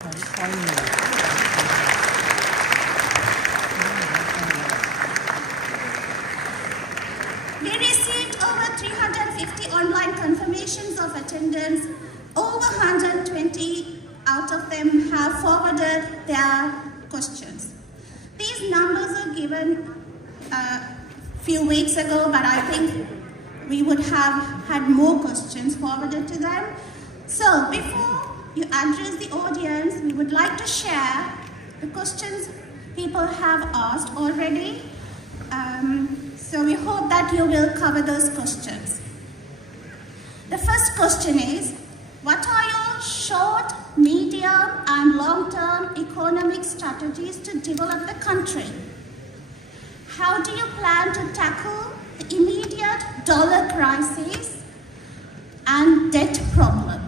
We received over 350 online confirmations of attendance. Over 120 out of them have forwarded their questions. These numbers are given a few weeks ago, but I think we would have had more questions forwarded to them. So before you address the audience, we would like to share the questions people have asked already. So we hope that you will cover those questions. The first question is, what are your short, medium and long-term economic strategies to develop the country? How do you plan to tackle the immediate dollar crisis and debt problem?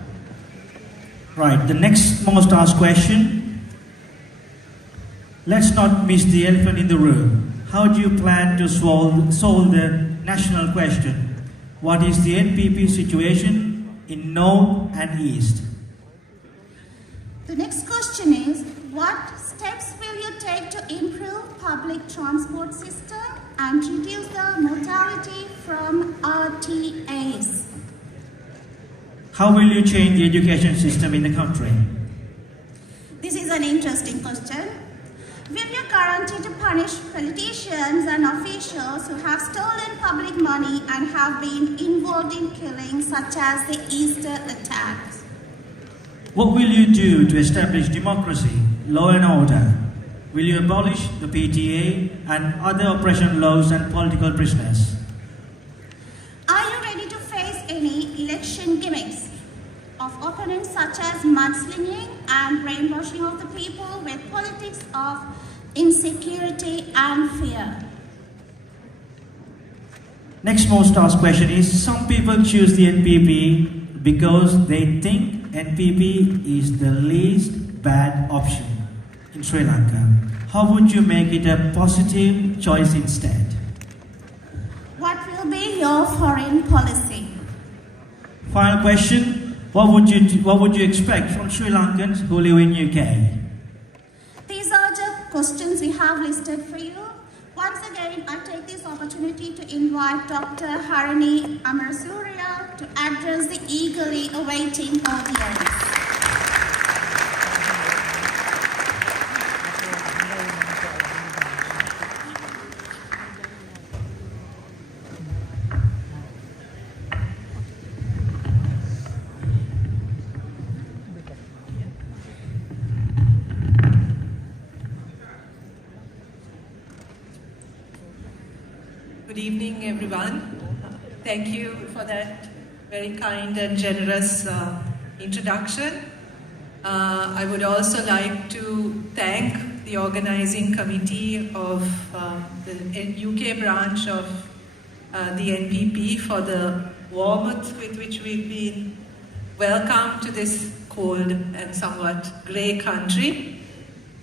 Right, the next most asked question. Let's not miss the elephant in the room. How do you plan to solve the national question? What is the NPP situation in North and East? The next question is, what steps will you take to improve public transport system and reduce the mortality from RTAs? How will you change the education system in the country? This is an interesting question. Will you guarantee to punish politicians and officials who have stolen public money and have been involved in killings such as the Easter attacks? What will you do to establish democracy, law and order? Will you abolish the PTA and other oppression laws and political prisoners? Are you ready to face any election gimmicks of opponents such as mudslinging and brainwashing of the people with politics of insecurity and fear? Next most asked question is, some people choose the NPP because they think NPP is the least bad option in Sri Lanka. How would you make it a positive choice instead? What will be your foreign policy? Final question. What would you expect from Sri Lankans who live in UK? These are the questions we have listed for you. Once again, I take this opportunity to invite Dr. Harini Amarasuriya to address the eagerly awaiting audience. Good evening, everyone. Thank you for that very kind and generous introduction. I would also like to thank the organizing committee of the UK branch of the NPP for the warmth with which we've been welcomed to this cold and somewhat grey country.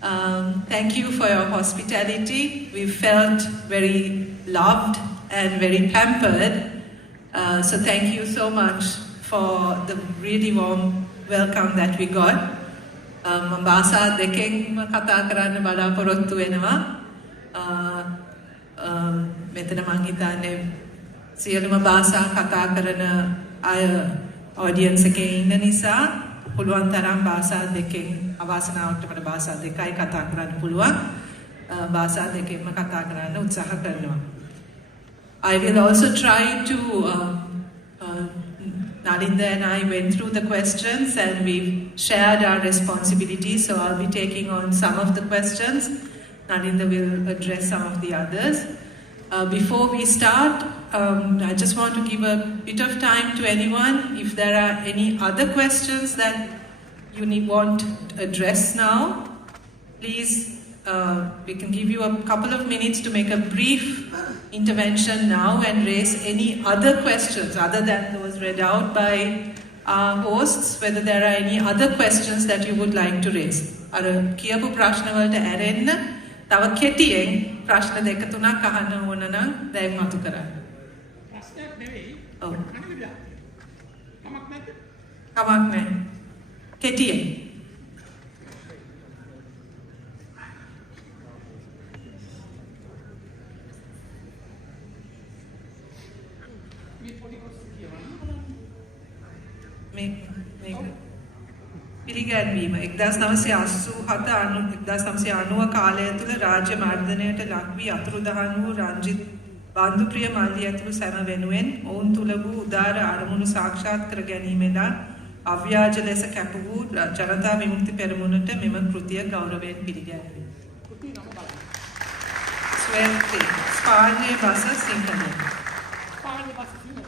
Thank you for your hospitality. We felt very loved and very pampered. So thank you so much for the really warm welcome that we got. Bahasa දෙකෙන්ම කතා කරන්න බලාපොරොත්තු වෙනවා. මෙතන මං හිතන්නේ සියලුම භාෂා කතා කරන අය audience එකේ ඉන්න නිසා පුළුවන් තරම් භාෂා දෙකෙන් අවාසනාවට මට භාෂා දෙකයි කතා කරන්න පුළුවන්. භාෂා දෙකෙන්ම කතා කරන්න උත්සාහ කරනවා. I will also try to Nalinda and I went through the questions and we've shared our responsibilities, so I'll be taking on some of the questions. Nalinda will address some of the others. Before we start, I just want to give a bit of time to anyone. If there are any other questions that you want to address now, please, we can give you a couple of minutes to make a brief intervention now and raise any other questions other than those read out by our hosts, whether there are any other questions that you would like to raise. අර කියපු ප්‍රශ්න වලට ඇරෙන්න තව කෙටියෙන් ප්‍රශ්න දෙක තුනක් අහන්න ඕන නම් දැන් මතු කරන්න. ප්‍රශ්නයක් නෙවෙයි. ඔව්. කමක් නැද්ද? කමක් නැහැ. කෙටියෙන්. පිළිගැන්වීම 1987-1990 කාලය තුළ රාජ්‍ය මර්ධනයට ලක් වී අතුරුදහන් වූ රංජිත් බන්දුප්‍රිය මල්ලි ඇතුළු සැම වෙනුවෙන් ඔවුන් තුළ වූ උදාර අරමුණු සාක්ෂාත් කර ගැනීමෙන් අව්‍යාජ ලෙස කැප වූ ජනතා විමුක්ති පෙරමුණට මෙම කෘතිය ගෞරවයෙන් පිළිගැන්වේ. ස්වයංතේ ස්පාර්ණයේ බස සිංහල. ස්පාර්ණයේ බස සිංහල.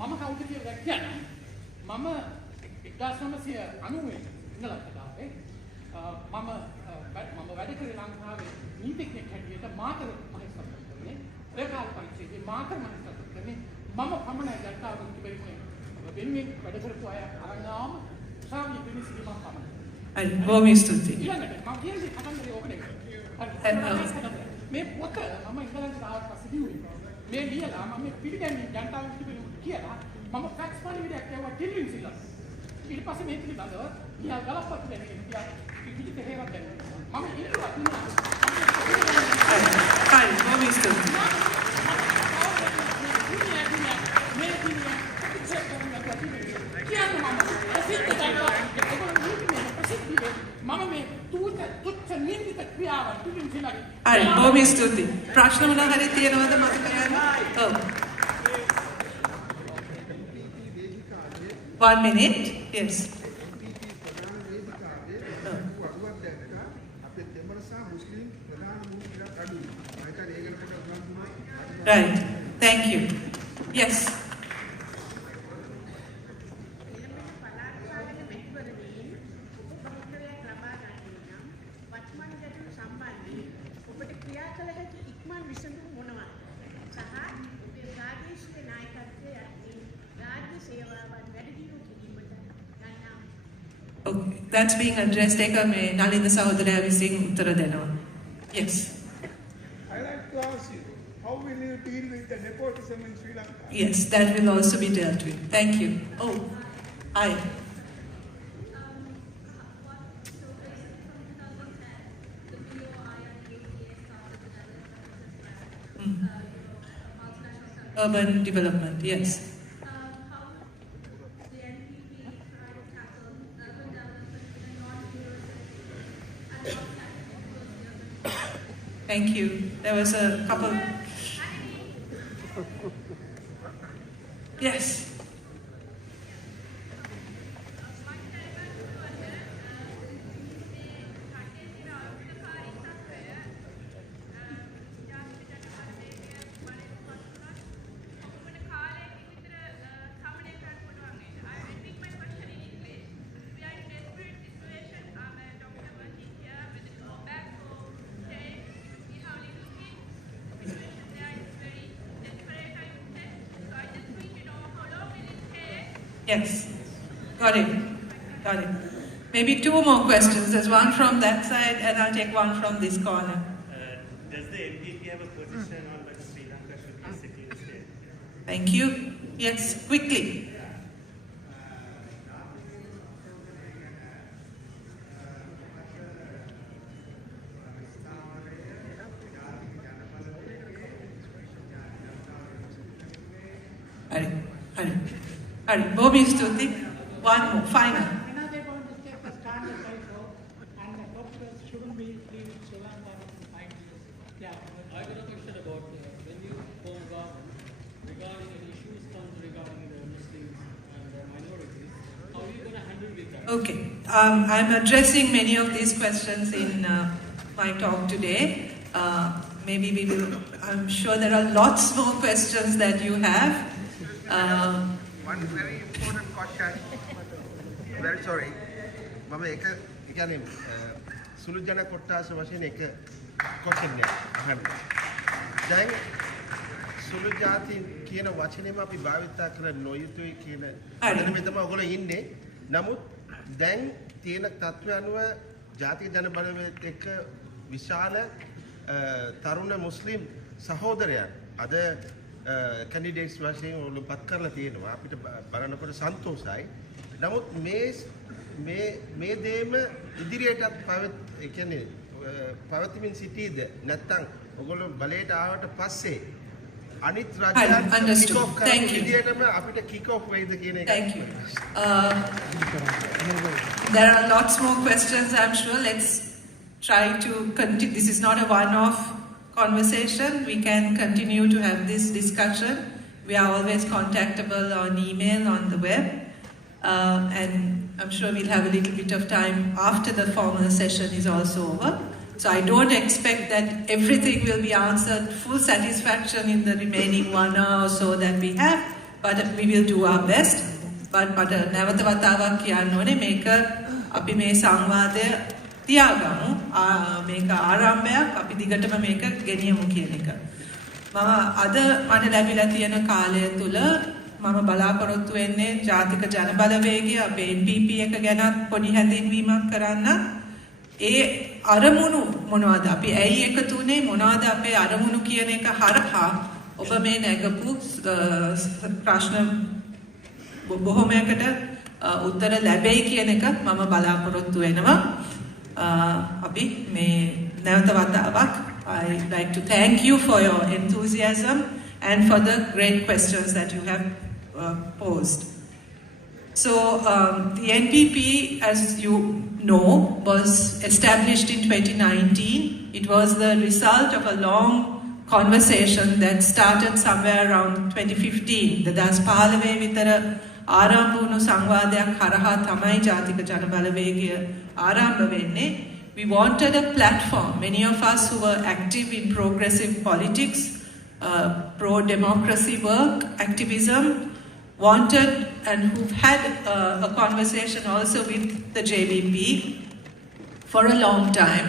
මම කවුද කියලා කියන්නේ මම 1990 ඉඳලා කතාවේ මම වැඩ කරේ ලංකාවේ නීතිඥයෙක් හැටියට මාතර මහේස්ත්‍රාත්වයේ රේඛා පරිච්ඡේදයේ මාතර මහේස්ත්‍රාත්වයේ මම පමණයි ජනතා විමුක්ති පෙරමුණේ වෙන්නේ වැඩ කරපු අය අරන්නාම උසාවිය පිළිසිරි මම පමණයි. අයි බොහොම ස්තුතියි. ඊළඟට මම කියන්නේ කතන්දරේ ඕකනේ. මේ පොත මම ඉංග්‍රීසි තාවට පස්සේ කිව්වේ. මේ ලියලා මම පිළිගන්නේ ජනතා විමුක්ති පෙරමුණ කියලා මම ෆැක්ස් පණිවිඩයක් කියවුවා ටිල්ලින් සිල්ලා. ඊට පස්සේ මේ පිළිබඳව ඊයා ගලප්පත් දෙන්නේ කියලා පිටිට හේවත් දැම්මා. මම ඉල්ලුවා අයි බොහොම ස්තුතියි. Alright, බොහොම ස්තුතියි. ප්‍රශ්න මොනවා හරි තියෙනවද මට කියන්න? ඔව්. 1 minute. Yes. Right. Thank you. Yes. Okay, that's being addressed. Take a Nalina Sahodara විසින් උත්තර දෙනවා. Yes. I like to ask you, how will you deal with the nepotism in Sri Lanka? Yes, that will also be dealt with. Thank you. Oh, hi. Urban development, yes. Thank you. There was a couple. Yes. Yes, got it. Maybe 2 more questions. There's one from that side and I'll take one from this corner. Does the NPP have a position on whether Sri Lanka should be a secular state? Thank you. Yes, quickly. Hari, Bobby Stuti, one more, final. When are they going to take the stand as I go? And the doctors shouldn't be leaving Sri Lanka for 5 years. Yeah. I got a question about when you form government regarding any issues comes regarding the Muslims and the minorities. How are you going to handle with that? Okay, I'm addressing many of these questions in my talk today. Maybe we will. I'm sure there are lots more questions that you have. One very important question. Very sorry. මම එක කියන්නේ සුළු ජන කොට්ටාස වශයෙන් එක question එකක් අහන්න. දැන් සුළු ජාති කියන වචනේම අපි භාවිතා කරන නොයුතුයි කියන අදනම තමයි ඔයගොල්ලෝ ඉන්නේ. නමුත් දැන් තියෙන තත්ත්වය අනුව ජාතික ජන බලවේගයත් එක්ක විශාල තරුණ මුස්ලිම් සහෝදරයන් අද candidates වශයෙන් ඔයගොල්ලෝ පත් කරලා තියෙනවා. අපිට බලනකොට සන්තෝෂයි. නමුත් මේ දේම ඉදිරියටත් පවතිමින් සිටීද නැත්නම් ඔයගොල්ලෝ බලයට ආවට පස්සේ අනිත් රජයන් understood. kick off කරන Thank you. විදියටම අපිට kick off වෙයිද කියන එක. Thank you. There are lots more questions, I'm sure. Let's try to continue. This is not a one-off conversation. We can continue to have this discussion. We are always contactable on email, on the web. And I'm sure we'll have a little bit of time after the formal session is also over. So I don't expect that everything will be answered full satisfaction in the remaining 1 hour or so that we have, but we will do our best. But නැවත වතාවක් කියන්න ඕනේ මේක අපි මේ සංවාදය තියාගමු. මේක ආරම්භයක් අපි දිගටම මේක ගෙනියමු කියන එක. මම අද මට ලැබිලා තියෙන කාලය තුල මම බලාපොරොත්තු වෙන්නේ ජාතික ජනබලවේගය අපේ NPP එක ගැන පොඩි හැඳින්වීමක් කරන්න. ඒ අරමුණු මොනවද අපි ඇයි එකතු වුනේ මොනවද අපේ අරමුණු කියන එක හරහා ඔබ මේ නැගපු ප්‍රශ්න බොහොමයකට උත්තර ලැබෙයි කියන එක මම බලාපොරොත්තු වෙනවා. අපි මේ නැවත වතාවක් I'd like to thank you for your enthusiasm and for the great questions that you have posed. So the NPP, as you know, was established in 2019. It was the result of a long conversation that started somewhere around 2015. Das පාලවේ විතර ආරම්භ වුණු සංවාදයක් හරහා තමයි ජාතික ජනබලවේගය ආරම්භ වෙන්නේ. We wanted a platform. Many of us who were active in progressive politics, pro-democracy work, activism, wanted and who've had a conversation also with the JVP for a long time.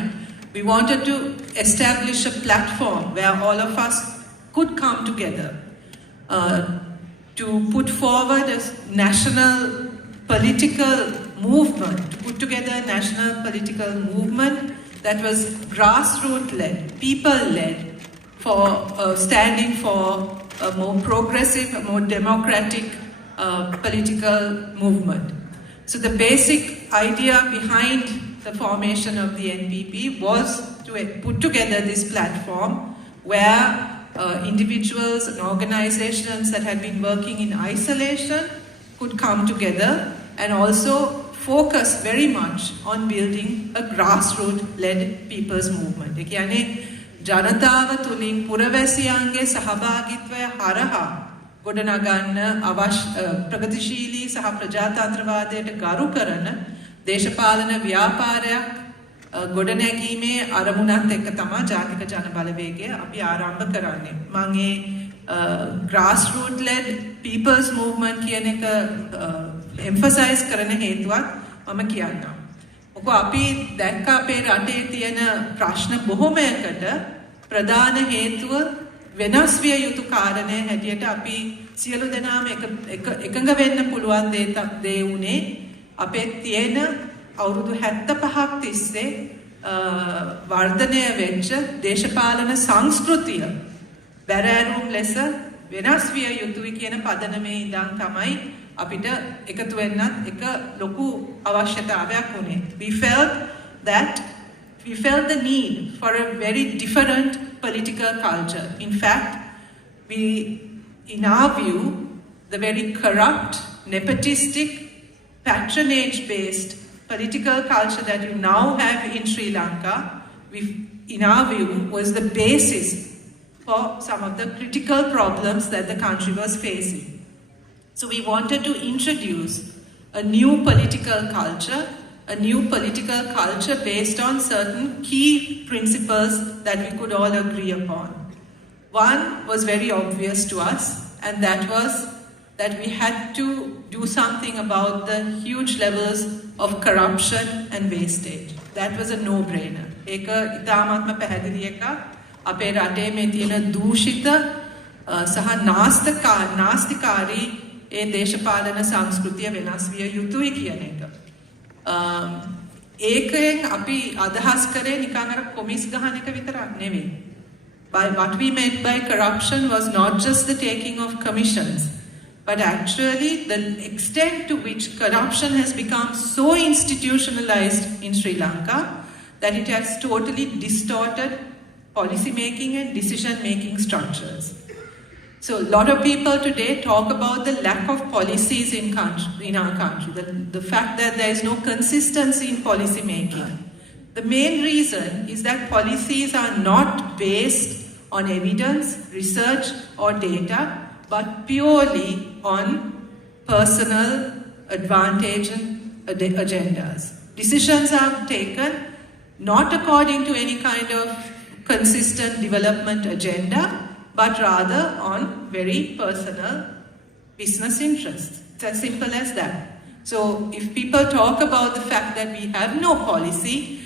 We wanted to establish a platform where all of us could come together to put forward a national political movement, to put together a national political movement that was grassroots-led, people-led, for standing for a more progressive, a more democratic political movement. So the basic idea behind the formation of the NPP was to put together this platform where individuals and organizations that had been working in isolation could come together and also focus very much on building a grassroots-led people's movement. ඒ කියන්නේ ජනතාව තුලින් පුරවැසියන්ගේ සහභාගීත්වය හරහා ගොඩනගන්න අවශ්‍ය ප්‍රගතිශීලී සහ ප්‍රජාතන්ත්‍රවාදයට ගරු කරන දේශපාලන ව්‍යාපාරයක් ගොඩනැගීමේ අරමුණත් එක්ක තමයි ජාතික ජනබලවේගය අපි ආරම්භ කරන්නේ. මම ඒ grassroots-led people's movement කියන එක emphasize කරන හේතුවක් මම කියන්නම්. මොකද අපි දැක්ක අපේ රටේ තියෙන ප්‍රශ්න බොහොමයකට ප්‍රධාන හේතුව වෙනස් විය යුතු කාරණේ හැටියට අපි සියලු දෙනාම එකඟ වෙන්න පුළුවන් දේ උනේ අපේ තියෙන අවුරුදු 75ක් තිස්සේ වර්ධනය වෙච්ච දේශපාලන සංස්කෘතිය බැරෑරුම් ලෙස වෙනස් විය යුතුයි කියන පදනමේ ඉඳන් තමයි අපිට එකතු වෙන්නත් එක ලොකු අවශ්‍යතාවයක් වුණේ. We felt the need for a very different political culture. In fact, in our view, the very corrupt, nepotistic, patronage-based political culture that you now have in Sri Lanka, in our view, was the basis for some of the critical problems that the country was facing. So we wanted to introduce a new political culture based on certain key principles that we could all agree upon. One was very obvious to us, and that was that we had to do something about the huge levels of corruption and wastage. That was a no-brainer. ඒක ඉතාමත්ම පැහැදිලි එකක්. අපේ රටේ මේ තියෙන දූෂිත සහ නාස්තිකාරී ඒ දේශපාලන සංස්කෘතිය වෙනස් විය යුතුයි කියන එක. ඒකෙන් අපි අදහස් කරේ නිකන් අර කොමිස් ගහන එක විතරක් නෙවෙයි. What we meant by corruption was not just the taking of commissions, but actually the extent to which corruption has become so institutionalized in Sri Lanka that it has totally distorted policy making and decision making structures. So a lot of people today talk about the lack of policies in our country, the fact that there is no consistency in policy making. The main reason is that policies are not based on evidence, research or data, but purely on personal advantage and agendas. Decisions are taken not according to any kind of consistent development agenda, but rather on very personal business interests. It's as simple as that. So if people talk about the fact that we have no policy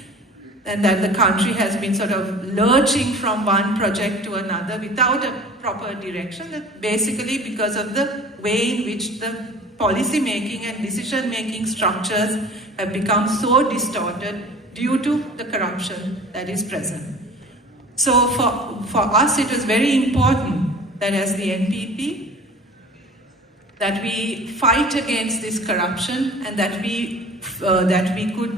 and that the country has been sort of lurching from one project to another without a proper direction, that's basically because of the way in which the policy making and decision making structures have become so distorted due to the corruption that is present. So for us, it was very important that as the NPP, that we fight against this corruption and that we could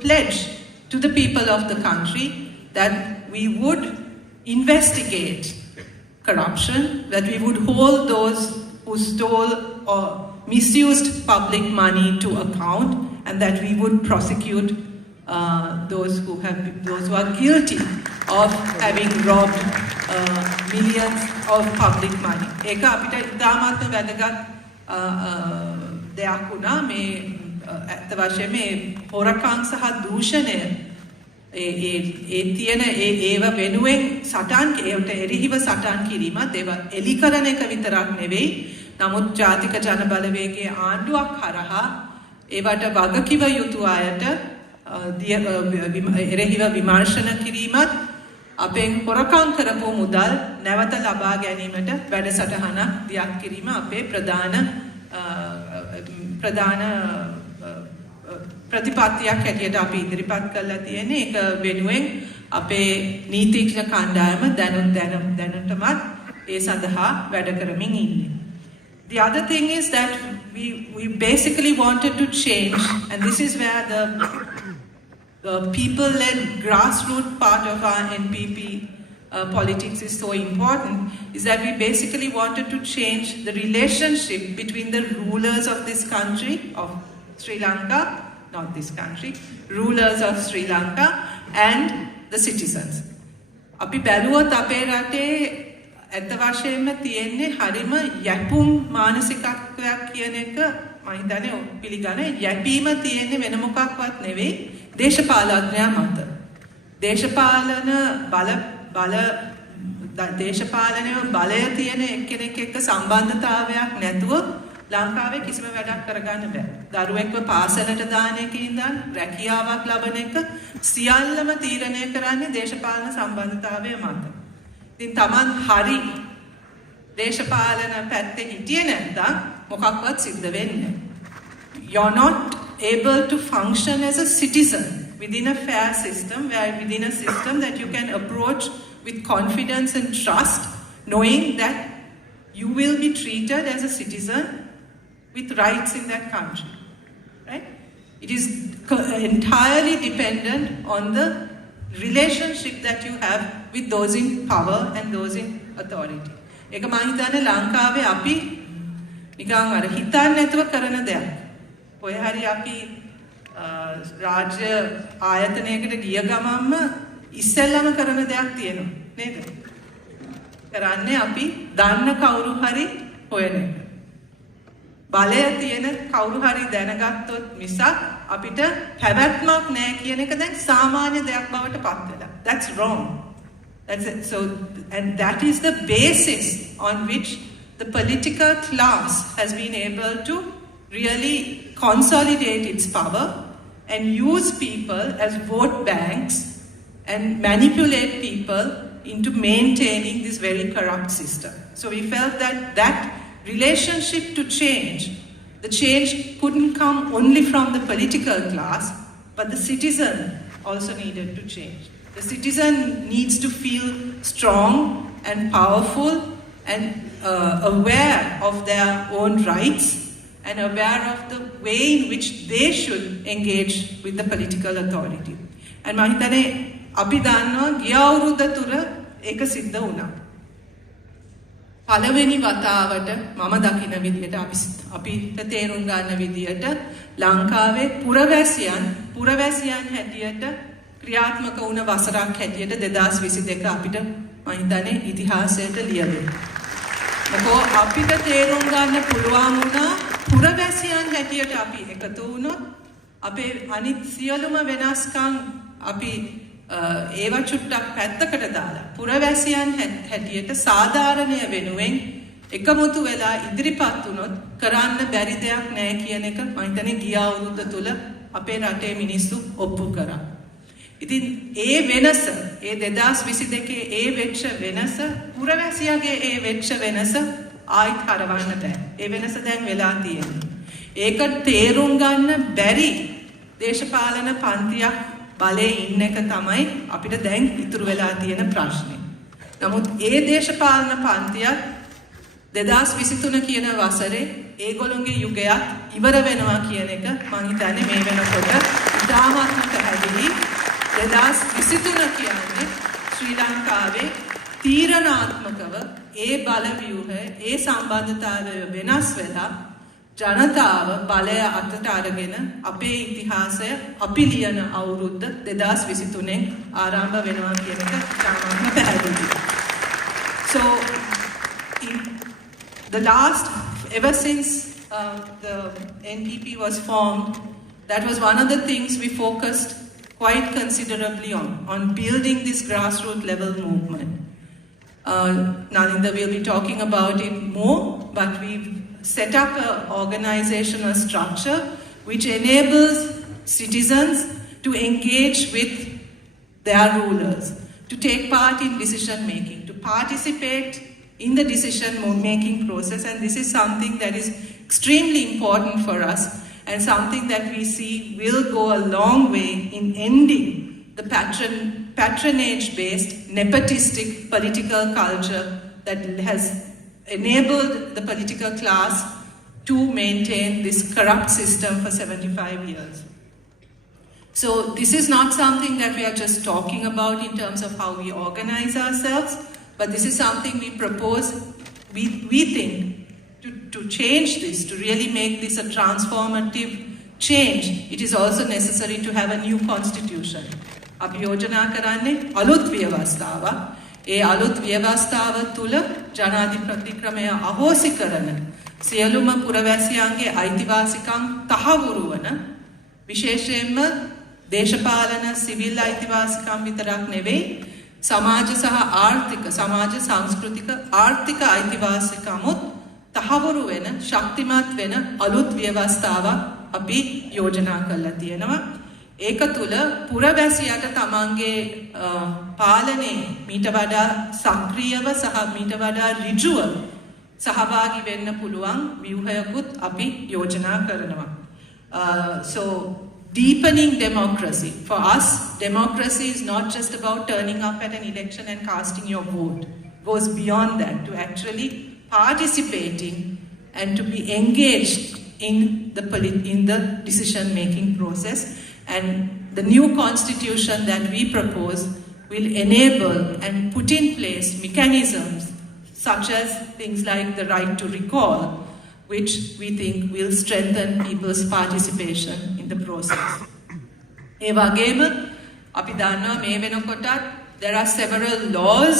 pledge to the people of the country that we would investigate corruption, that we would hold those who stole or misused public money to account, and that we would prosecute those who are guilty of having robbed millions of public money. ඒක අපිට ඉතාමත් වැදගත් දෙයක් වුණා මේ ඇත්ත වශයෙන්ම මේ හොරකම් සහ දූෂණය ඒ තියෙන ඒව වෙනුවෙන් සටන් ඒවට එරෙහිව සටන් කිරීමත් ඒව එලි කරන එක විතරක් නෙවෙයි නමුත් ජාතික ජනබලවේගයේ ආණ්ඩුවක් හරහා ඒවට වගකිව යුතු අයට එරෙහිව විමර්ශන කිරීමත් අපෙන් හොරකම් කරපු මුදල් නැවත ලබා ගැනීමට වැඩසටහනක් දියත් කිරීම අපේ ප්‍රධාන ප්‍රතිපත්තියක් හැටියට අපි ඉදිරිපත් කරලා තියෙන්නේ ඒක වෙනුවෙන් අපේ නීතිඥ කණ්ඩායම දැනටමත් ඒ සඳහා වැඩ කරමින් ඉන්නේ. The other thing is that we basically wanted to change, and this is where the people-led grassroots part of our NPP politics is so important, is that we basically wanted to change the relationship between the rulers of this country, of Sri Lanka, not this country, rulers of Sri Lanka and the citizens. Api බැලුවොත් අපේ රටේ ඇත්ත වශයෙන්ම තියෙන්නේ හරිම යැපුම් මානසිකත්වයක් කියන එක මම හිතන්නේ පිළිගන්නේ යැපීම තියෙන්නේ වෙන මොකක්වත් නෙවෙයි දේශපාලඥයා මත. දේශපාලනයේ බලය තියෙන එක්කෙනෙක් එක්ක සම්බන්ධතාවයක් නැතුව ලංකාවේ කිසිම වැඩක් කරගන්න බෑ. දරුවෙක්ව පාසලට දාන එකේ ඉඳන් රැකියාවක් ලබන එක සියල්ලම තීරණය කරන්නේ දේශපාලන සම්බන්ධතාවය මත. ඉතින් Taman හරි දේශපාලන පැත්තේ හිටියේ නැත්නම් මොකක්වත් සිද්ධ වෙන්නේ නැහැ. You're not able to function as a citizen within a fair system, within a system that you can approach with confidence and trust, knowing that you will be treated as a citizen with rights in that country, right? It is entirely dependent on the relationship that you have with those in power and those in authority. ඒක මම හිතන්නේ ලංකාවේ අපි නිකන් අර හිතන්නේ නැතුව කරන දෙයක්. කොහේ හරි අපි රාජ්‍ය ආයතනයකට ගිය ගමන්ම ඉස්සෙල්ලාම කරන දෙයක් තියෙනවා නේද? කරන්නේ අපි දන්න කවුරු හරි හොයන එක. බලය තියෙන කවුරු හරි දැනගත්තොත් මිසක් අපිට පැවැත්මක් නැහැ කියන එක දැන් සාමාන්‍ය දෙයක් බවට පත් වෙලා. That's wrong. That's it. So, and that is the basis on which the political class has been able to really consolidate its power and use people as vote banks and manipulate people into maintaining this very corrupt system. So we felt that that relationship to change, the change couldn't come only from the political class, but the citizen also needed to change. The citizen needs to feel strong and powerful and aware of their own rights and aware of the way in which they should engage with the political authority. And මම හිතන්නේ අපි දන්නවා ගිය අවුරුද්ද තුර ඒක සිද්ධ වුණා. පළවෙනි වතාවට මම දකින විදිහට අපිට තේරුම් ගන්න විදිහට ලංකාවේ පුරවැසියන් හැටියට ක්‍රියාත්මක වුණ වසරක් හැටියට 2022 අපිට මම හිතන්නේ ඉතිහාසයට ලියවෙනවා. මොකද අපිට තේරුම් ගන්න පුළුවන් වුණා පුරවැසියන් හැටියට අපි එකතු වුණොත් අපේ අනිත් සියලුම වෙනස්කම් අපි ඒව චුට්ටක් පැත්තකට දාලා පුරවැසියන් හැටියට සාධාරණය වෙනුවෙන් එකමුතු වෙලා ඉදිරිපත් වුණොත් කරන්න බැරි දෙයක් නැහැ කියන එක මම හිතන්නේ ගිය අවුරුද්ද තුල අපේ රටේ මිනිස්සු ඔප්පු කරා. ඉතින් ඒ වෙනස ඒ 2022 ඒ වෙච්ච වෙනස පුරවැසියාගේ ඒ වෙච්ච වෙනස ආයිත් හරවන්න බෑ. ඒ වෙනස දැන් වෙලා තියෙනවා. ඒක තේරුම් ගන්න බැරි දේශපාලන පන්තියක් බලේ ඉන්න එක තමයි අපිට දැන් ඉතුරු වෙලා තියෙන ප්‍රශ්නේ. නමුත් ඒ දේශපාලන පන්තියක් 2023 කියන වසරේ ඒගොල්ලෝගේ යුගයක් ඉවර වෙනවා කියන එක මම හිතන්නේ මේ වෙනකොට ඉතාමත්ම පැහැදිලි. 2023 කියන්නේ ශ්‍රී ලංකාවේ තීරණාත්මකව ඒ බලව්‍යුහය ඒ සම්බන්ධතාවය වෙනස් වෙලා ජනතාව බලය අතට අරගෙන අපේ ඉතිහාසය අපි ලියන අවුරුද්ද 2023 ආරම්භ වෙනවා කියන එක ඉතාමත්ම පැහැදිලි. So ever since the NPP was formed, that was one of the things we focused quite considerably on building this grassroots level movement. Nalinda will be talking about it more, but we've set up an organizational structure which enables citizens to engage with their rulers, to take part in decision making, to participate in the decision making process, and this is something that is extremely important for us and something that we see will go a long way in ending the patronage-based, nepotistic political culture that has enabled the political class to maintain this corrupt system for 75 years. So this is not something that we are just talking about in terms of how we organize ourselves, but this is something we propose, we think, to change this, to really make this a transformative change. It is also necessary to have a new constitution. අපි යෝජනා කරන්නේ අලුත් ව්‍යවස්ථාවක්. ඒ අලුත් ව්‍යවස්ථාව තුළ ජනාධිපති ක්‍රමය අහෝසි කරන සියලුම පුරවැසියන්ගේ අයිතිවාසිකම් තහවුරු වන විශේෂයෙන්ම දේශපාලන සිවිල් අයිතිවාසිකම් විතරක් නෙවෙයි සමාජ සහ ආර්ථික සමාජ සංස්කෘතික ආර්ථික අයිතිවාසිකමුත් තහවුරු වෙන ශක්තිමත් වෙන අලුත් ව්‍යවස්ථාවක් අපි යෝජනා කරලා තියෙනවා. ඒක තුළ පුරවැසියාට තමන්ගේ පාලනයේ මීට වඩා සක්‍රියව සහ මීට වඩා ඍජුව සහභාගී වෙන්න පුළුවන් ව්‍යුහයකුත් අපි යෝජනා කරනවා. So deepening democracy. For us, democracy is not just about turning up at an election and casting your vote. It goes beyond that, to actually participating and to be engaged in the decision-making process. And the new constitution that we propose will enable and put in place mechanisms such as things like the right to recall, which we think will strengthen people's participation in the process. ඒ වගේම අපි දන්නවා මේ වෙනකොටත් there are several laws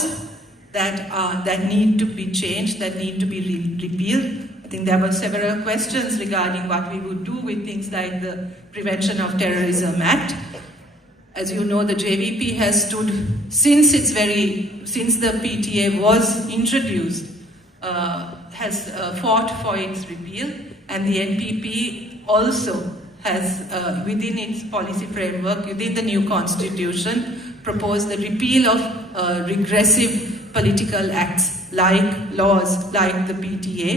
that need to be changed, that need to be repealed. I think there were several questions regarding what we would do with things like the Prevention of Terrorism Act. As you know, the JVP has stood since the PTA was introduced, has fought for its repeal, and the NPP also has, within its policy framework, within the new constitution, proposed the repeal of regressive political acts like laws like the PTA,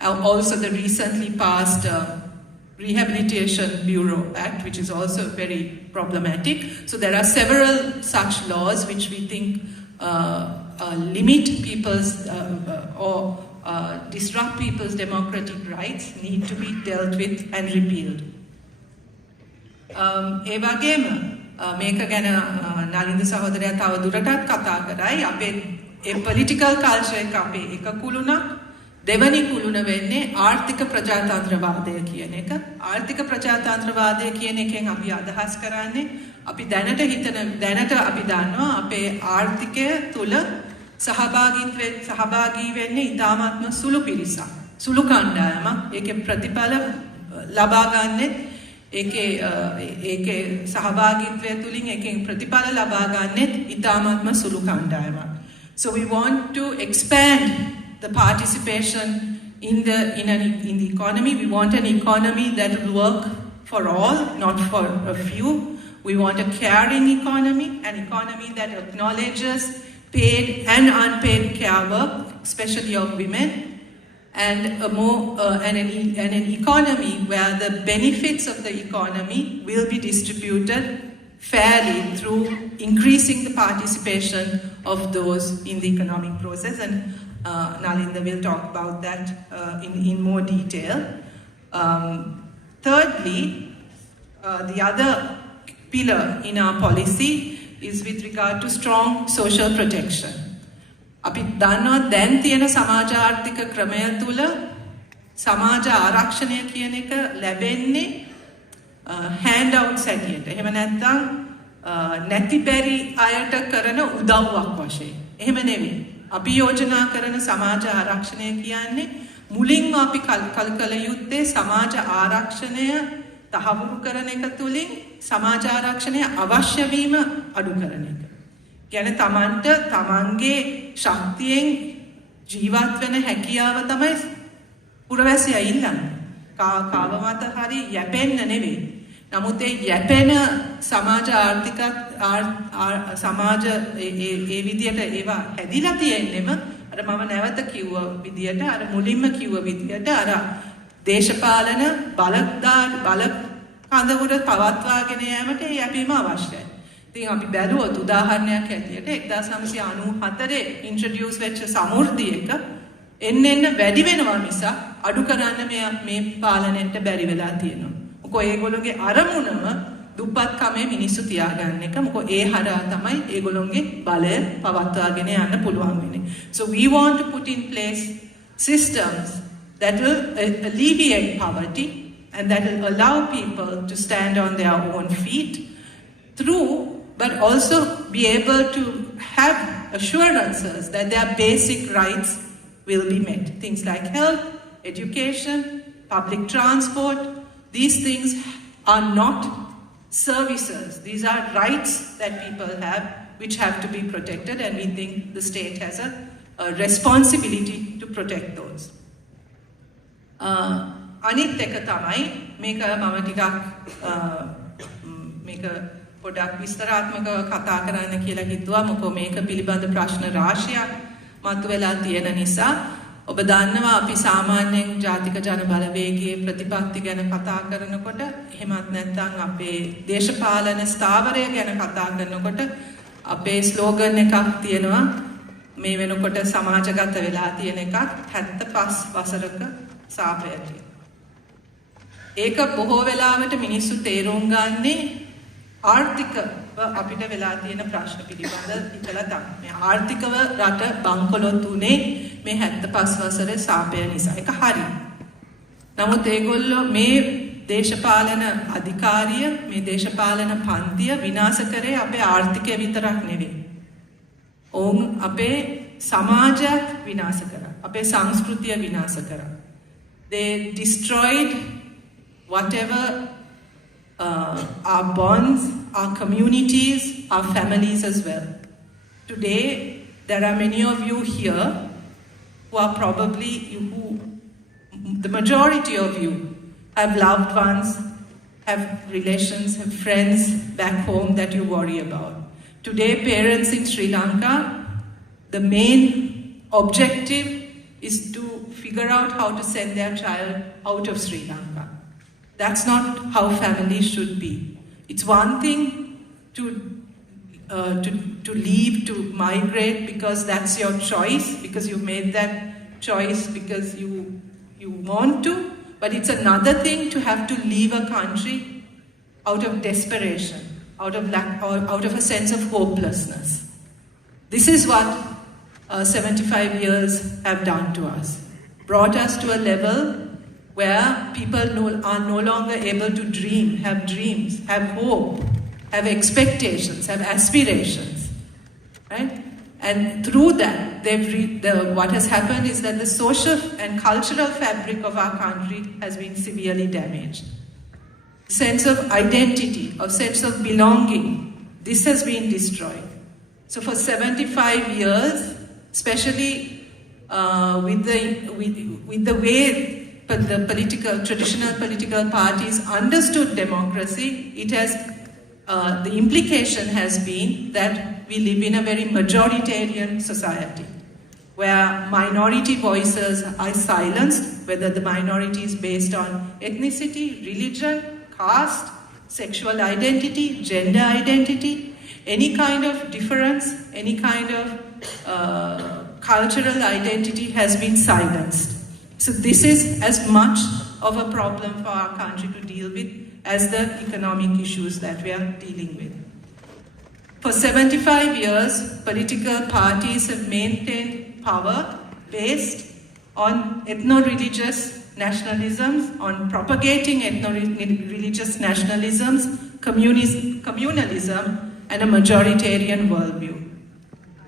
also the recently passed Rehabilitation Bureau Act, which is also very problematic. So there are several such laws which we think limit people's or disrupt people's democratic rights, need to be dealt with and repealed. ඒ වගේම මේක ගැන නලින්ද සහෝදරයා තව දුරටත් කතා කරයි. අපේ political culture එක අපේ එක කුළුණක්. දෙවනි කුළුණ වෙන්නේ ආර්ථික ප්‍රජාතන්ත්‍රවාදය කියන එක. ආර්ථික ප්‍රජාතන්ත්‍රවාදය කියන එකෙන් අපි අදහස් කරන්නේ අපි දැනට අපි දන්නවා අපේ ආර්ථිකය තුල සහභාගී වෙන්නේ ඉතාමත්ම සුළු පිරිසක්. සුළු කණ්ඩායමක්. ඒකේ ප්‍රතිඵල ලබා ගන්නෙත් ඒකේ සහභාගීත්වය තුලින් ඒකෙන් ප්‍රතිඵල ලබා ගන්නෙත් ඉතාමත්ම සුළු කණ්ඩායමක්. So we want to expand the participation in the economy. We want an economy that will work for all, not for a few. We want a caring economy, an economy that acknowledges paid and unpaid care work, especially of women, and an economy where the benefits of the economy will be distributed fairly through increasing the participation of those in the economic process. And Nalinda will talk about that in more detail. Thirdly, the other pillar in our policy is with regard to strong social protection. අපි දන්නවා දැන් තියෙන සමාජ ආර්ථික ක්‍රමය තුල සමාජ ආරක්ෂණය කියන එක ලැබෙන්නේ hand out හැටියට. එහෙම නැත්නම් නැති බැරි අයට කරන උදව්වක් වශයෙන්. එහෙම නෙවෙයි. අපි යෝජනා කරන සමාජ ආරක්ෂණය කියන්නේ මුලින්ම අපි කල යුත්තේ සමාජ ආරක්ෂණය තහවුරු කරන එක තුලින් සමාජ ආරක්ෂණය අවශ්‍ය වීම අඩු කරන එක. කියන්නේ තමන්ගේ ශක්තියෙන් ජීවත් වෙන හැකියාව තමයි පුරවැසියා ඉල්ලන්නේ. කාව මත හරි යැපෙන්න නෙවෙයි. නමුත් ඒ යැපෙන සමාජ ආර්ථික සමාජ ඒ විදියට ඒවා හැදිලා තියෙන්නෙම අර මම නැවත කිව්ව විදියට අර මුලින්ම කිව්ව විදියට අර දේශපාලන බල කඳවුර පවත්වාගෙන යාමට ඒ යැපීම අවශ්‍යයි. ඉතින් අපි බැලුවොත් උදාහරණයක් ඇටියට 1994 ඉන්ට්‍රොඩියුස් වෙච්ච සමෘද්ධියක එන්න වැඩි වෙනවා මිස අඩු කරන්න මේ පාලනයට බැරි වෙලා තියෙනවා. මොකෝ ඒගොල්ලෝගේ අරමුණම දුප්පත්කමේ මිනිස්සු තියාගන්න එක. මොකෝ ඒ හරහා තමයි ඒගොල්ලෝගේ බලය පවත්වාගෙන යන්න පුළුවන් වෙන්නේ. So we want to put in place systems that will alleviate poverty and that will allow people to stand on their own feet but also be able to have assurances that their basic rights will be met. Things like health, education, public transport, these things are not services. These are rights that people have which have to be protected, and we think the state has a responsibility to protect those. අනිත් එක තමයි මේක මම ටිකක් මේක පොඩක් විස්තරාත්මකව කතා කරන්න කියලා හිතුවා. මොකද මේක පිළිබඳ ප්‍රශ්න රාශියක් මතුවලා තියෙන නිසා ඔබ දන්නවා අපි සාමාන්‍යයෙන් ජාතික ජනබලවේගයේ ප්‍රතිපත්ති ගැන කතා කරනකොට එහෙමත් නැත්නම් අපේ දේශපාලන ස්ථාවරය ගැන කතා කරනකොට අපේ ස්ලෝගන් එකක් තියෙනවා මේ වෙනකොට සමාජගත වෙලා තියෙන එකක් 75 වසරක සාපේක්ෂව. ඒක බොහෝ වෙලාවට මිනිස්සු තේරුම් ගන්නේ ආර්ථිකව අපිට වෙලා තියෙන ප්‍රශ්න පිළිබඳ ඉතලා තමයි. මේ ආර්ථිකව රට බංකොලොත් උනේ මේ 75 වසරේ සාපය නිසා. ඒක හරි. නමුත් ඒගොල්ලෝ මේ දේශපාලන අධිකාරිය මේ දේශපාලන පන්තිය විනාශ කරේ අපේ ආර්ථිකය විතරක් නෙවෙයි. ඔවුන් අපේ සමාජයක් විනාශ කරා. අපේ සංස්කෘතිය විනාශ කරා. They destroyed whatever our bonds, our communities, our families as well. Today, there are many of you here who are probably, the majority of you have loved ones, have relations, have friends back home that you worry about. Today, parents in Sri Lanka, the main objective is to figure out how to send their child out of Sri Lanka. That's not how families should be. It's one thing to leave, to migrate because that's your choice, because you've made that choice because you want to. But it's another thing to have to leave a country out of desperation, out of lack, or out of a sense of hopelessness. This is what 75 years have done to us. Brought us to a level where people are no longer able to dream, have dreams, have hope, have expectations, have aspirations, right? And through that, what has happened is that the social and cultural fabric of our country has been severely damaged. Sense of identity, of sense of belonging, this has been destroyed. So for 75 years, especially with the way the traditional political parties understood democracy, it has the implication has been that we live in a very majoritarian society, where minority voices are silenced, whether the minority is based on ethnicity, religion, caste, sexual identity, gender identity, any kind of difference, any kind of cultural identity has been silenced. So this is as much of a problem for our country to deal with as the economic issues that we are dealing with. For 75 years, political parties have maintained power based on ethno-religious nationalisms, on propagating ethno-religious nationalisms, communalism, and a majoritarian worldview.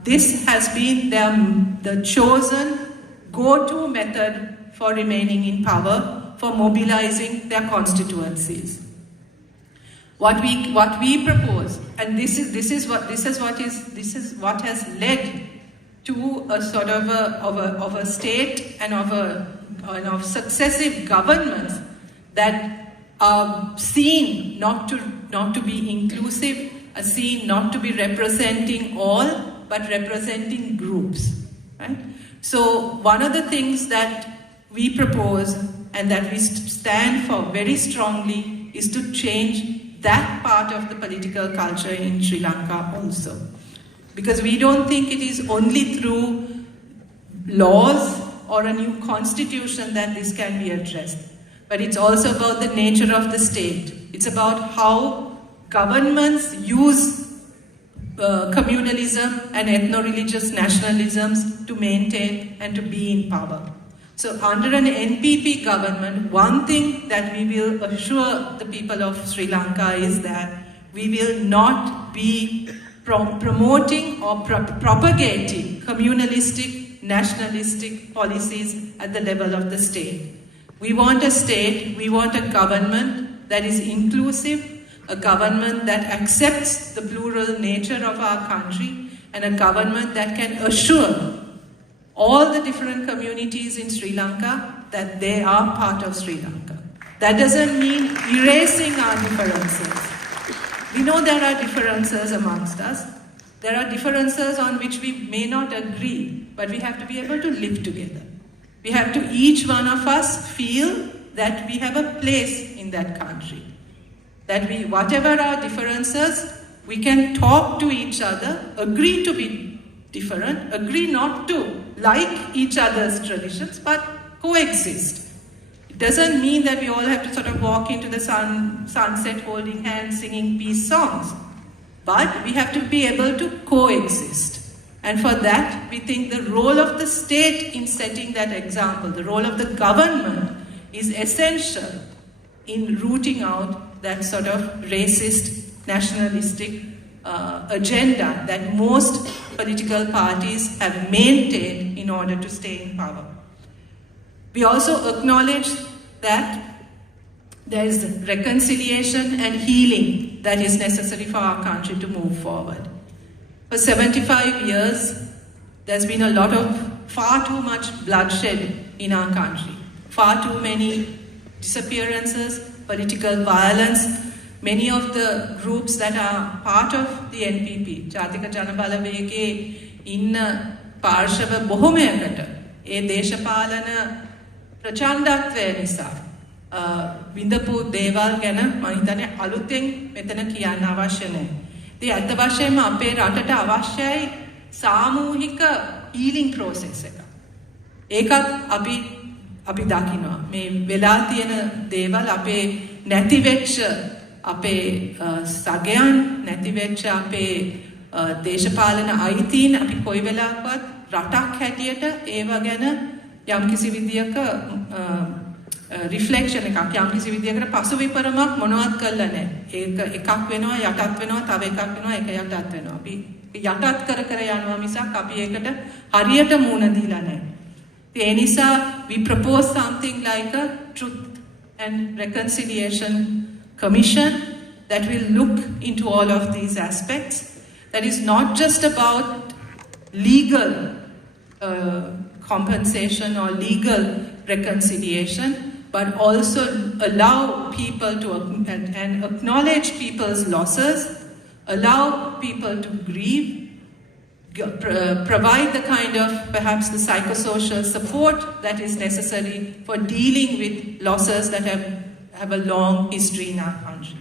This has been the chosen go-to method for remaining in power, for mobilizing their constituencies. What we propose, and this is what has led to a sort of a state and of successive governments that are seen not to be inclusive, are seen not to be representing all, but representing groups, right? So one of the things that we propose and that we stand for very strongly is to change that part of the political culture in Sri Lanka also. Because we don't think it is only through laws or a new constitution that this can be addressed. But it's also about the nature of the state. It's about how governments use communalism and ethno-religious nationalisms to maintain and to be in power. So under an NPP government, one thing that we will assure the people of Sri Lanka is that we will not be promoting or propagating communalistic, nationalistic policies at the level of the state. We want a state, we want a government that is inclusive, a government that accepts the plural nature of our country, and a government that can assure all the different communities in Sri Lanka that they are part of Sri Lanka. That doesn't mean erasing our differences. We know there are differences amongst us. There are differences on which we may not agree, but we have to be able to live together. We have to, each one of us, feel that we have a place in that country. That we, whatever our differences, we can talk to each other, agree to be different, agree not to like each other's traditions, but coexist. It doesn't mean that we all have to sort of walk into the sunset holding hands, singing peace songs. But we have to be able to coexist. And for that, we think the role of the state in setting that example, the role of the government is essential in rooting out that sort of racist, nationalistic agenda that most political parties have maintained in order to stay in power. We also acknowledge that there is reconciliation and healing that is necessary for our country to move forward. For 75 years, there's been a lot of, far too much bloodshed in our country. Far too many disappearances, political violence. Many of the groups that are part of the NPP, ජාතික ජනබලවේගේ ඉන්න පාර්ශව බොහොමයකට ඒ දේශපාලන ප්‍රචණ්ඩත්වය නිසා විඳපු දේවල් ගැන මම හිතන්නේ අලුතෙන් මෙතන කියන්න අවශ්‍ය නැහැ. ඉතින් අත් වශයෙන්ම අපේ රටට අවශ්‍යයි සාමූහික healing process එක. ඒකත් අපි දකිනවා. මේ වෙලා තියෙන දේවල් අපේ නැති වෙච්ච අපේ සගයන් නැති වෙච්ච අපේ දේශපාලන අයිතීන් අපි කොයි වෙලාවකවත් රටක් හැටියට ඒව ගැන යම්කිසි විදියක රිෆ්ලෙක්ෂන් එකක් යම්කිසි විදියකට පසුවිපරමක් මොනවත් කරලා නැහැ. ඒක එකක් වෙනවා යටත් වෙනවා තව එකක් වෙනවා ඒක යටත් වෙනවා. අපි යටත් කර කර යනවා මිසක් අපි ඒකට හරියට මුණ දීලා නැහැ. ඒ නිසා we propose something like a truth and reconciliation commission that will look into all of these aspects. That is not just about legal compensation or legal reconciliation, but also allow people to and acknowledge people's losses, allow people to grieve, provide the kind of perhaps the psychosocial support that is necessary for dealing with losses that have a long history in our country.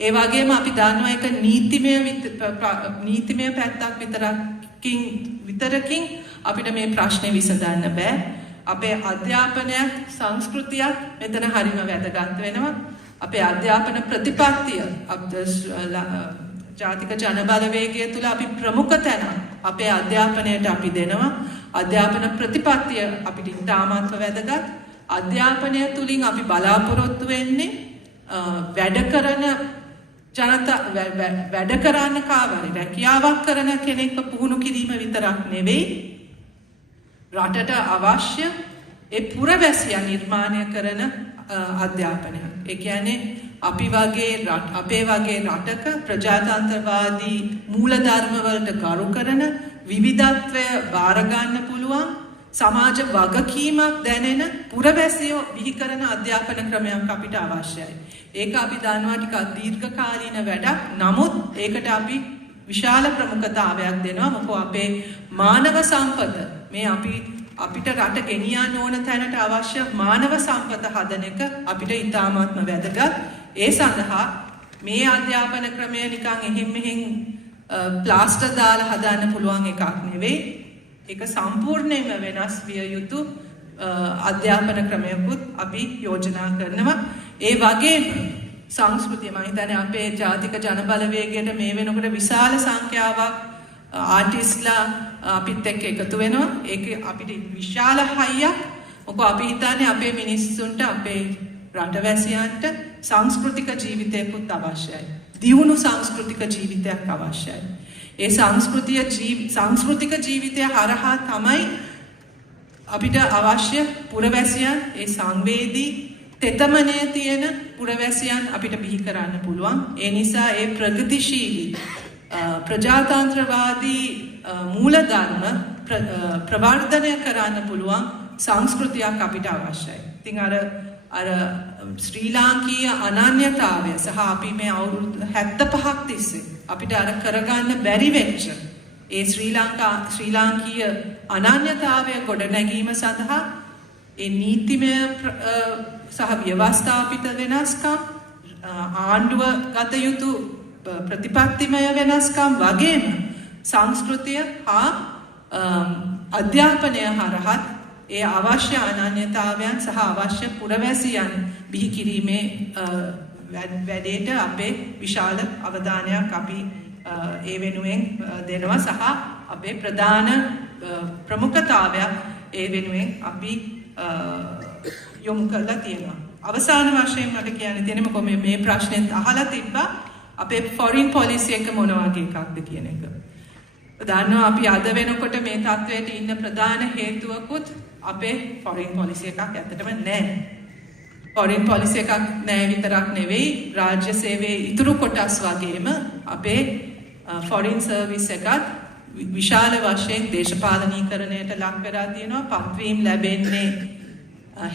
ඒ වගේම අපි දන්නවා එක නීතිමය පැත්තක් විතරකින් අපිට මේ ප්‍රශ්නේ විසඳන්න බෑ. අපේ අධ්‍යාපනයක් සංස්කෘතියක් මෙතන හරිම වැදගත් වෙනවා. අපේ අධ්‍යාපන ප්‍රතිපත්තිය ජාතික ජනබලවේගය තුළ අපි ප්‍රමුඛ තැන අපේ අධ්‍යාපනයට අපි දෙනවා. අධ්‍යාපන ප්‍රතිපත්තිය අපිට ඉතාමත්ම වැදගත්. අධ්‍යාපනය තුළින් අපි බලාපොරොත්තු වෙන්නේ වැඩ කරන්න කාවරි රැකියාවක් කරන කෙනෙක්ව පුහුණු කිරීම විතරක් නෙවෙයි රටට අවශ්‍ය ඒ පුරවැසියන් නිර්මාණය කරන අධ්‍යාපනයක්. ඒ කියන්නේ අපේ වගේ රටක ප්‍රජාතන්ත්‍රවාදී මූලධර්ම වලට ගරු කරන විවිධත්වය බාර ගන්න පුළුවන් සමාජ වගකීමක් දැනෙන පුරවැසියෝ බිහි කරන අධ්‍යාපන ක්‍රමයක් අපිට අවශ්‍යයි. ඒක අපි දන්නවා ටිකක් දීර්ඝකාලීන වැඩක්. නමුත් ඒකට අපි විශාල ප්‍රමුඛතාවයක් දෙනවා. මොකද අපේ මානව සම්පත මේ අපිට රට ගෙනියන්න ඕන තැනට අවශ්‍ය මානව සම්පත හදන එක අපිට ඉතාමත්ම වැදගත්. ඒ සඳහා මේ අධ්‍යාපන ක්‍රමය නිකන් එහෙන් මෙහෙන් ප්ලාස්ටර් දාලා හදන්න පුළුවන් එකක් නෙවෙයි. ඒක සම්පූර්ණයෙන්ම වෙනස් විය යුතු අධ්‍යාපන ක්‍රමයකුත් අපි යෝජනා කරනවා. ඒ වගේම සංස්කෘතිය මම හිතන්නේ අපේ ජාතික ජනබලවේගයට මේ වෙනකොට විශාල සංඛ්‍යාවක් ආටිස්ලා අපිත් එක්ක එකතු වෙනවා. ඒක අපිට විශාල හයියක්. මොකද අපි හිතන්නේ අපේ මිනිස්සුන්ට අපේ රටවැසියන්ට සංස්කෘතික ජීවිතයකුත් අවශ්‍යයි. දියුණු සංස්කෘතික ජීවිතයක් අවශ්‍යයි. ඒ සංස්කෘතික ජීවිතය හරහා තමයි අපිට අවශ්‍ය පුරවැසියන් ඒ සංවේදී තෙතමනය තියෙන පුරවැසියන් අපිට බිහි කරන්න පුළුවන්. ඒ නිසා ඒ ප්‍රගතිශීලී ප්‍රජාතන්ත්‍රවාදී මූලධර්ම ප්‍රවර්ධනය කරන්න පුළුවන් සංස්කෘතියක් අපිට අවශ්‍යයි. ඉතින් අර ශ්‍රී ලාංකීය අනන්‍යතාවය සහ අපි මේ අවුරුදු 75ක් තිස්සේ අපිට අර කරගන්න බැරි වෙච්ච ඒ ශ්‍රී ලාංකීය අනන්‍යතාවය ගොඩනැගීම සඳහා ඒ නීතිමය සහ ව්‍යවස්ථාපිත වෙනස්කම් ආණ්ඩුව ගත යුතු ප්‍රතිපත්තිමය වෙනස්කම් වගේම සංස්කෘතිය හා අධ්‍යාපනය හරහත් ඒ අවශ්‍ය අනන්‍යතාවයන් සහ අවශ්‍ය පුරවැසියන් බිහි කිරීමේ වැඩේට අපේ විශාල අවධානයක් අපි ඒ වෙනුවෙන් දෙනවා සහ අපේ ප්‍රධාන ප්‍රමුඛතාවයක් ඒ වෙනුවෙන් අපි යොමු කරලා තියෙනවා. අවසාන වශයෙන් මට කියන්න තියෙන්නේ මොකද මේ ප්‍රශ්නෙත් අහලා තිබ්බා අපේ ෆොරින් පොලිසි එක මොන වගේ එකක්ද කියන එක. දන්නවා අපි අද වෙනකොට මේ තත්වයට ඉන්න ප්‍රධාන හේතුවකුත් අපේ ෆොරින් පොලිසි එකක් ඇත්තටම නැහැ. ෆොරින් පොලිසි එකක් නැහැ විතරක් නෙවෙයි රාජ්‍ය සේවයේ ඉතුරු කොටස් වගේම අපේ ෆොරින් සර්විස් එකත් විශාල වශයෙන් දේශපාලනීකරණයට ලක් වෙලා තියෙනවා. පත්වීම් ලැබෙන්නේ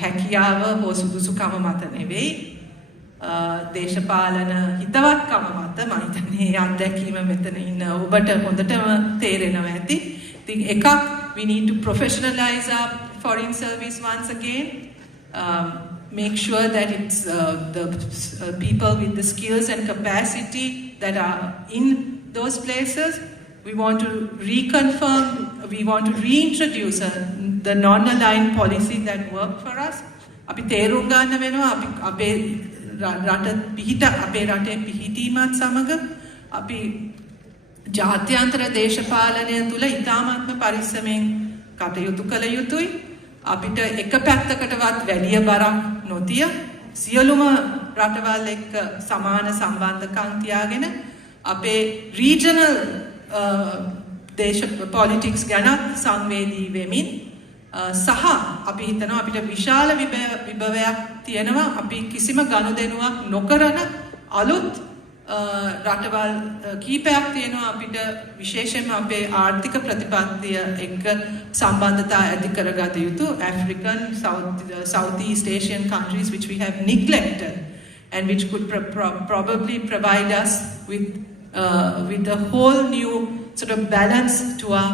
හැකියාව හෝ සුදුසුකම මත නෙවෙයි දේශපාලන හිතවත්කම මත. මම හිතන්නේ මේ අත්දැකීම මෙතන ඉන්න ඔබට හොඳටම තේරෙනවා ඇති. ඉතින් එකක් we need to professionalize our foreign service once again. Make sure that it's the people with the skills and capacity that are in those places. We want to reconfirm, we want to reintroduce the non-aligned policy that worked for us. අපි තේරුම් ගන්න වෙනවා අපේ රට පිහිට අපේ රටේ පිහිටීමත් සමග අපි ජාත්‍යන්තර දේශපාලනය තුල ඉතාමත්ම පරිස්සමෙන් කටයුතු කළ යුතුයි. අපිට එක පැත්තකටවත් වැඩි බරක් නොතිය සියලුම රටවල් එක්ක සමාන සම්බන්ධකම් තියාගෙන අපේ රීජනල් politics ගැන සංවේදී වෙමින් සහ අපි හිතනවා අපිට විශාල විභවයක් තියෙනවා අපි කිසිම ගනුදෙනුවක් නොකරන අලුත් රටවල් කීපයක් තියෙනවා අපිට විශේෂයෙන්ම අපේ ආර්ථික ප්‍රතිපත්තිය එක්ක සම්බන්ධතා ඇති කරගත යුතු African Southeast Asian countries which we have neglected and which could probably provide us with a whole new sort of balance to our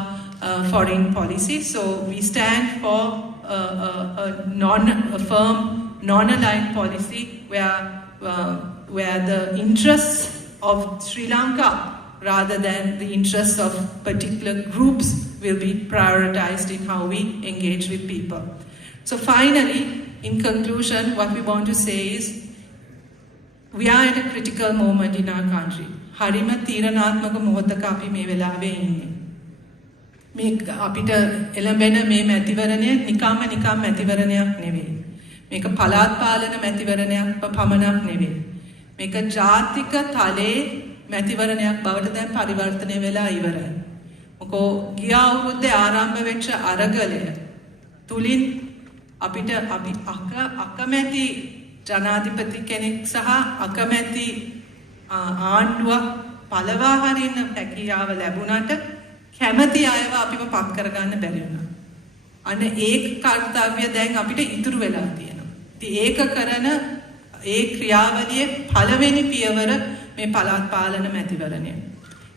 foreign policy. So we stand for a firm, non-aligned policy where the interests of Sri Lanka rather than the interests of particular groups will be prioritized in how we engage with people. So finally, in conclusion, what we want to say is we are at a critical moment in our country. Harima තීරණාත්මක මොහොතක අපි මේ වෙලාවේ ඉන්නේ. මේ අපිට එළඹෙන මේ මැතිවරණය නිකම්ම මැතිවරණයක් නෙවෙයි. මේක පළාත් පාලන මැතිවරණයක් පමණක් නෙවෙයි. මේක ජාතික තලයේ මැතිවරණයක් බවට දැන් පරිවර්තනය වෙලා ඉවරයි. මොකෝ ගිය අවුරුද්දේ ආරම්භ වෙච්ච අරගලය තුලින් අපිට අපි අකමැති ජනාධිපති කෙනෙක් සහ අකමැති ආණ්ඩුවක් පළවා හරින්න හැකියාව ලැබුණාට කැමැති අයව අපිව පත් කරගන්න බැරි වුණා. අන්න ඒ කාර්යය දැන් අපිට ඉතුරු වෙලා තියෙනවා. ඉතින් ඒක කරන ඒ ක්‍රියාවලියේ පළවෙනි පියවර මේ පළාත් පාලන මැතිවරණය.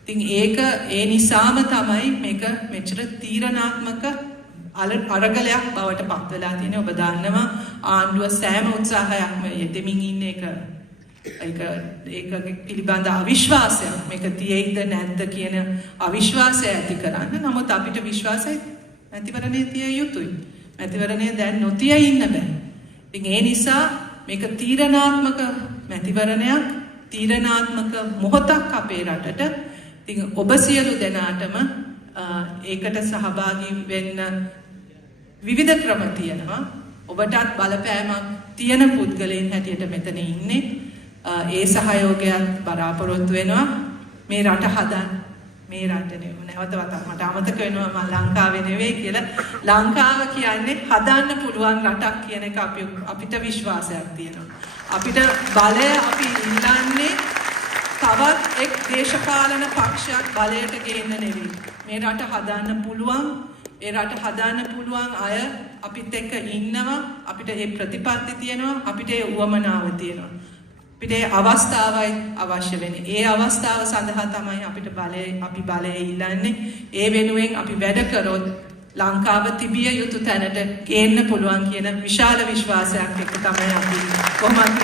ඉතින් ඒක ඒ නිසාම තමයි මේක මෙච්චර තීරණාත්මක අරගලයක් බවට පත් වෙලා තියෙන්නේ. ඔබ දන්නවා ආණ්ඩුව සෑම උත්සාහයක්ම යෙදෙමින් ඉන්න ඒක පිළිබඳ අවිශ්වාසයක් මේක තියෙයිද නැද්ද කියන අවිශ්වාසය ඇති කරන්න. නමුත් අපිට විශ්වාසයි මැතිවරණයේ තිය යුතුයි. මැතිවරණය දැන් නොතිය ඉන්න බෑ. ඉතින් ඒ නිසා මේක තීරණාත්මක මැතිවරණයක්, තීරණාත්මක මොහොතක් අපේ රටට. ඉතින් ඔබ සියලු දෙනාටම ඒකට සහභාගී වෙන්න විවිධ ක්‍රම තියෙනවා. ඔබටත් බලපෑමක් තියෙන පුද්ගලයන් හැටියට මෙතන ඉන්නේ. ඒ සහයෝගයත් බලාපොරොත්තු වෙනවා. මේ රට හදන්න. මේ රට නැවත මට අමතක වෙනවා මම ලංකාවේ නෙවෙයි කියලා. ලංකාව කියන්නේ හදන්න පුළුවන් රටක් කියන එක අපිට විශ්වාසයක් තියෙනවා. අපිට බලය අපි ඉල්ලන්නේ තවත් එක් දේශපාලන පක්ෂයක් බලයට ගේන්න නෙවෙයි. මේ රට හදන්න පුළුවන්. ඒ රට හදන්න පුළුවන් අය අපිත් එක්ක ඉන්නවා. අපිට ඒ ප්‍රතිපත්ති තියෙනවා. අපිට ඒ උවමනාව තියෙනවා. අපිට ඒ අවස්ථාවයි අවශ්‍ය වෙන්නේ. ඒ අවස්ථාව සඳහා තමයි අපි බලය ඉල්ලන්නේ. ඒ වෙනුවෙන් අපි වැඩ කරොත් ලංකාව තිබිය යුතු තැනට ගේන්න පුළුවන් කියන විශාල විශ්වාසයක් එක්ක තමයි අපි කොහොමද